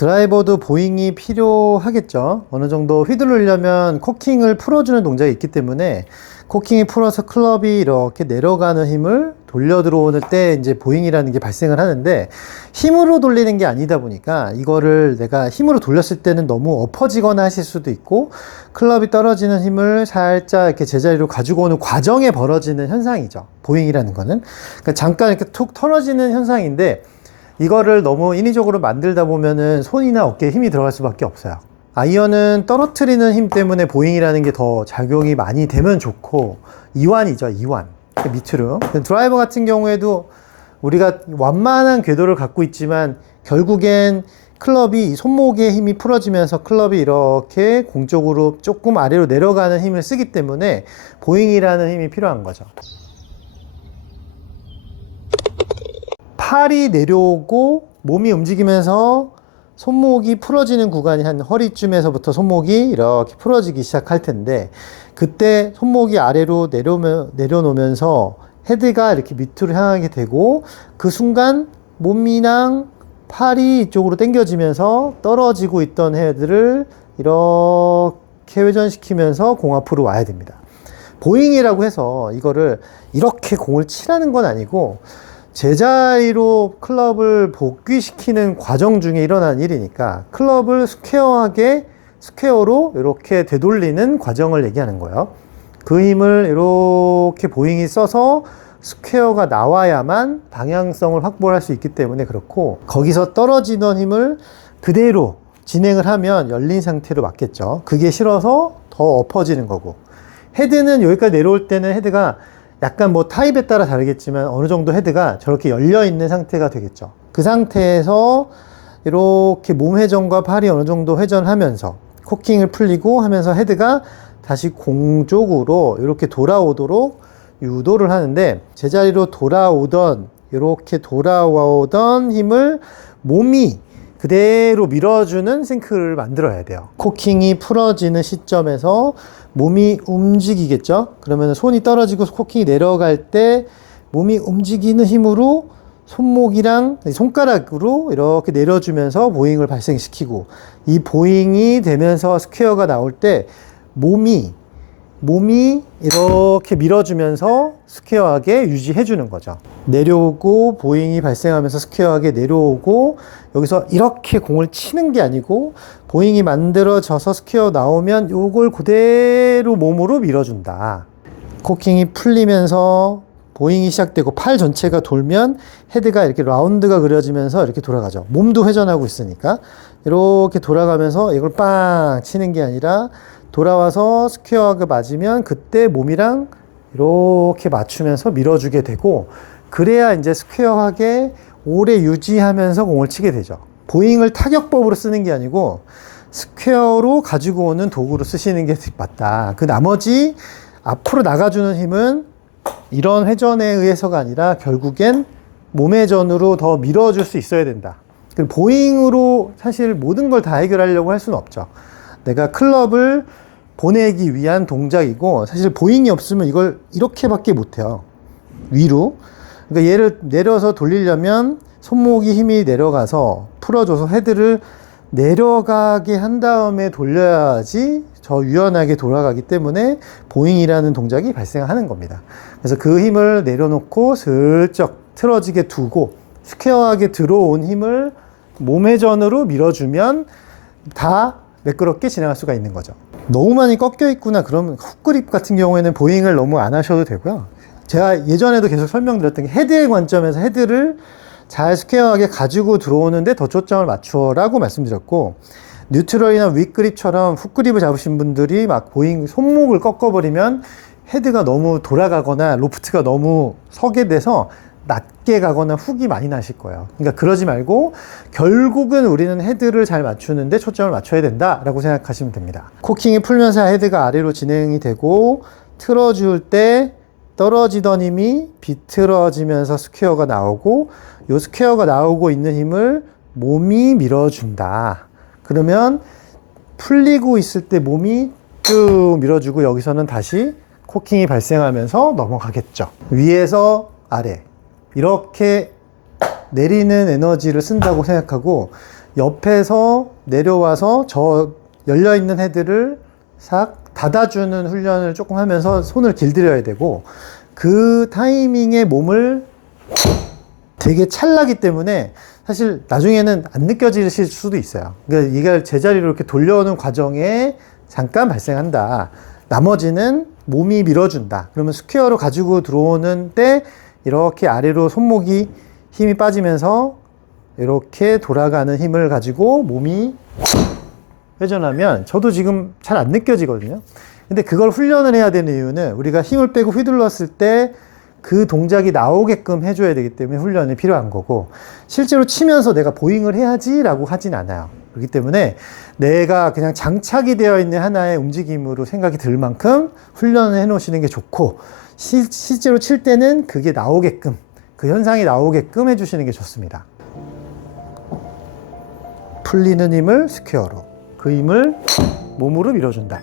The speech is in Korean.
드라이버도 보잉이 필요하겠죠. 어느 정도 휘두르려면 코킹을 풀어주는 동작이 있기 때문에 코킹이 풀어서 클럽이 이렇게 내려가는 힘을 돌려 들어오는 때 이제 보잉이라는 게 발생을 하는데, 힘으로 돌리는 게 아니다 보니까 이거를 내가 힘으로 돌렸을 때는 너무 엎어지거나 하실 수도 있고, 클럽이 떨어지는 힘을 살짝 이렇게 제자리로 가지고 오는 과정에 벌어지는 현상이죠. 보잉이라는 거는. 그러니까 잠깐 이렇게 툭 털어지는 현상인데, 이거를 너무 인위적으로 만들다 보면은 손이나 어깨에 힘이 들어갈 수밖에 없어요. 아이언은 떨어뜨리는 힘 때문에 보잉이라는 게 더 작용이 많이 되면 좋고, 이완이죠, 이완. 밑으로. 드라이버 같은 경우에도 우리가 완만한 궤도를 갖고 있지만 결국엔 클럽이 손목의 힘이 풀어지면서 클럽이 이렇게 공 쪽으로 조금 아래로 내려가는 힘을 쓰기 때문에 보잉이라는 힘이 필요한 거죠. 팔이 내려오고 몸이 움직이면서 손목이 풀어지는 구간이 한 허리쯤에서부터 손목이 이렇게 풀어지기 시작할 텐데, 그때 손목이 아래로 내려놓으면서 헤드가 이렇게 밑으로 향하게 되고, 그 순간 몸이랑 팔이 이쪽으로 당겨지면서 떨어지고 있던 헤드를 이렇게 회전시키면서 공 앞으로 와야 됩니다. 보잉이라고 해서 이거를 이렇게 공을 치라는 건 아니고, 제자리로 클럽을 복귀시키는 과정 중에 일어난 일이니까 클럽을 스퀘어로 이렇게 되돌리는 과정을 얘기하는 거예요. 그 힘을 이렇게 보잉이 써서 스퀘어가 나와야만 방향성을 확보할 수 있기 때문에 그렇고, 거기서 떨어지던 힘을 그대로 진행을 하면 열린 상태로 맞겠죠. 그게 싫어서 더 엎어지는 거고, 헤드는 여기까지 내려올 때는 헤드가 약간 뭐 타입에 따라 다르겠지만 어느 정도 헤드가 저렇게 열려 있는 상태가 되겠죠. 그 상태에서 이렇게 몸 회전과 팔이 어느 정도 회전하면서 코킹을 풀리고 하면서 헤드가 다시 공 쪽으로 이렇게 돌아오도록 유도를 하는데, 제자리로 이렇게 돌아오던 힘을 몸이 그대로 밀어주는 싱크를 만들어야 돼요. 코킹이 풀어지는 시점에서 몸이 움직이겠죠. 그러면 손이 떨어지고 코킹이 내려갈 때 몸이 움직이는 힘으로 손목이랑 손가락으로 이렇게 내려주면서 보잉을 발생시키고, 이 보잉이 되면서 스퀘어가 나올 때 몸이 이렇게 밀어주면서 스퀘어하게 유지해 주는 거죠. 내려오고 보잉이 발생하면서 스퀘어하게 내려오고, 여기서 이렇게 공을 치는 게 아니고 보잉이 만들어져서 스퀘어 나오면 요걸 그대로 몸으로 밀어준다. 코킹이 풀리면서 보잉이 시작되고 팔 전체가 돌면 헤드가 이렇게 라운드가 그려지면서 이렇게 돌아가죠. 몸도 회전하고 있으니까 이렇게 돌아가면서 이걸 빵 치는 게 아니라 돌아와서 스퀘어하게 맞으면 그때 몸이랑 이렇게 맞추면서 밀어주게 되고, 그래야 이제 스퀘어하게 오래 유지하면서 공을 치게 되죠. 보잉을 타격법으로 쓰는 게 아니고 스퀘어로 가지고 오는 도구로 쓰시는 게 맞다. 그 나머지 앞으로 나가주는 힘은 이런 회전에 의해서가 아니라 결국엔 몸 회전으로 더 밀어줄 수 있어야 된다. 보잉으로 사실 모든 걸 다 해결하려고 할 수는 없죠. 내가 클럽을 보내기 위한 동작이고, 사실 보잉이 없으면 이걸 이렇게밖에 못해요. 위로. 그러니까 얘를 내려서 돌리려면 손목이 힘이 내려가서 풀어줘서 헤드를 내려가게 한 다음에 돌려야지 더 유연하게 돌아가기 때문에 보잉이라는 동작이 발생하는 겁니다. 그래서 그 힘을 내려놓고 슬쩍 틀어지게 두고 스퀘어하게 들어온 힘을 몸회전으로 밀어주면 다 매끄럽게 진행할 수가 있는 거죠. 너무 많이 꺾여 있구나 그러면 훅그립 같은 경우에는 보잉을 너무 안 하셔도 되고요. 제가 예전에도 계속 설명드렸던 게, 헤드의 관점에서 헤드를 잘 스퀘어하게 가지고 들어오는데 더 초점을 맞추라고 말씀드렸고, 뉴트럴이나 윗그립처럼 훅그립을 잡으신 분들이 막 보잉 손목을 꺾어버리면 헤드가 너무 돌아가거나 로프트가 너무 서게 돼서 낮게 가거나 훅이 많이 나실 거예요. 그러니까 그러지 말고 결국은 우리는 헤드를 잘 맞추는데 초점을 맞춰야 된다라고 생각하시면 됩니다. 코킹이 풀면서 헤드가 아래로 진행이 되고, 틀어줄 때 떨어지던 힘이 비틀어지면서 스퀘어가 나오고, 이 스퀘어가 나오고 있는 힘을 몸이 밀어준다. 그러면 풀리고 있을 때 몸이 쭉 밀어주고, 여기서는 다시 코킹이 발생하면서 넘어가겠죠. 위에서 아래 이렇게 내리는 에너지를 쓴다고 생각하고, 옆에서 내려와서 저 열려있는 헤드를 싹 닫아주는 훈련을 조금 하면서 손을 길들여야 되고, 그 타이밍에 몸을 되게 찰나기 때문에 사실 나중에는 안 느껴지실 수도 있어요. 그러니까 이걸 제자리로 이렇게 돌려오는 과정에 잠깐 발생한다. 나머지는 몸이 밀어준다. 그러면 스퀘어로 가지고 들어오는 때 이렇게 아래로 손목이 힘이 빠지면서 이렇게 돌아가는 힘을 가지고 몸이 회전하면 저도 지금 잘 안 느껴지거든요. 근데 그걸 훈련을 해야 되는 이유는 우리가 힘을 빼고 휘둘렀을 때 그 동작이 나오게끔 해줘야 되기 때문에 훈련이 필요한 거고, 실제로 치면서 내가 보잉을 해야지 라고 하진 않아요. 그렇기 때문에 내가 그냥 장착이 되어 있는 하나의 움직임으로 생각이 들 만큼 훈련을 해 놓으시는 게 좋고, 실제로 칠 때는 그게 나오게끔, 그 현상이 나오게끔 해주시는 게 좋습니다. 풀리는 힘을 스퀘어로, 그 힘을 몸으로 밀어준다.